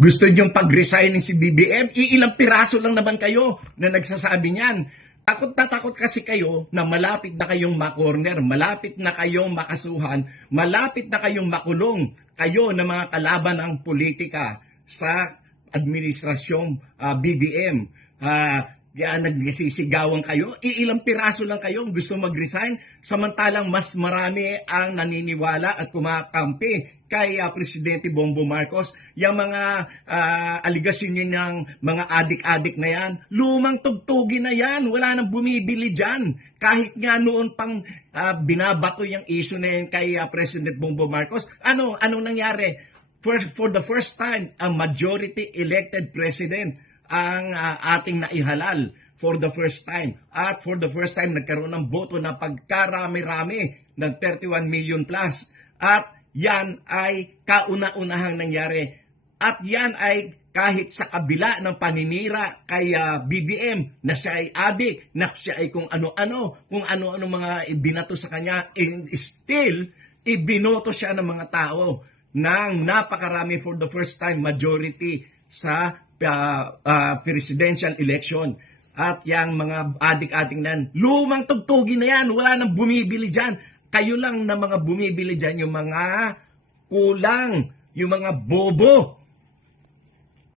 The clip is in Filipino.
Gusto niyong pag-resignin si BBM? Iilang piraso lang naman kayo na nagsasabi niyan. Takot na takot kasi kayo na malapit na kayong makorner, malapit na kayong makasuhan, malapit na kayong makulong kayo na mga kalaban ng politika sa administrasyong BBM. Nagsisigawan kayo, iilang piraso lang kayo gusto mag-resign, samantalang mas marami ang naniniwala at kumakampi kay Presidente Bongbong Marcos. Yung mga aligasyon yun ng mga adik-adik na yan, lumang tugtugi na yan, wala nang bumibili dyan. Kahit nga noon pang binabato yung issue na yan kay President Bongbong Marcos, anong nangyari? For the first time, a majority elected president ang ating naihalal for the first time. At for the first time, nagkaroon ng boto na pagkarami-rami ng 31 million plus. At yan ay kauna-unahang nangyari. At yan ay kahit sa kabila ng paninira kay BBM na siya ay adik, na siya ay kung ano-ano mga ibinato sa kanya, and still, ibinoto siya ng mga tao ng napakarami for the first time majority sa presidential election. At yung mga adik-adik nan, lumang tugtugi na yan, wala nang bumibili dyan. Kayo lang na mga bumibili dyan, yung mga kulang, yung mga bobo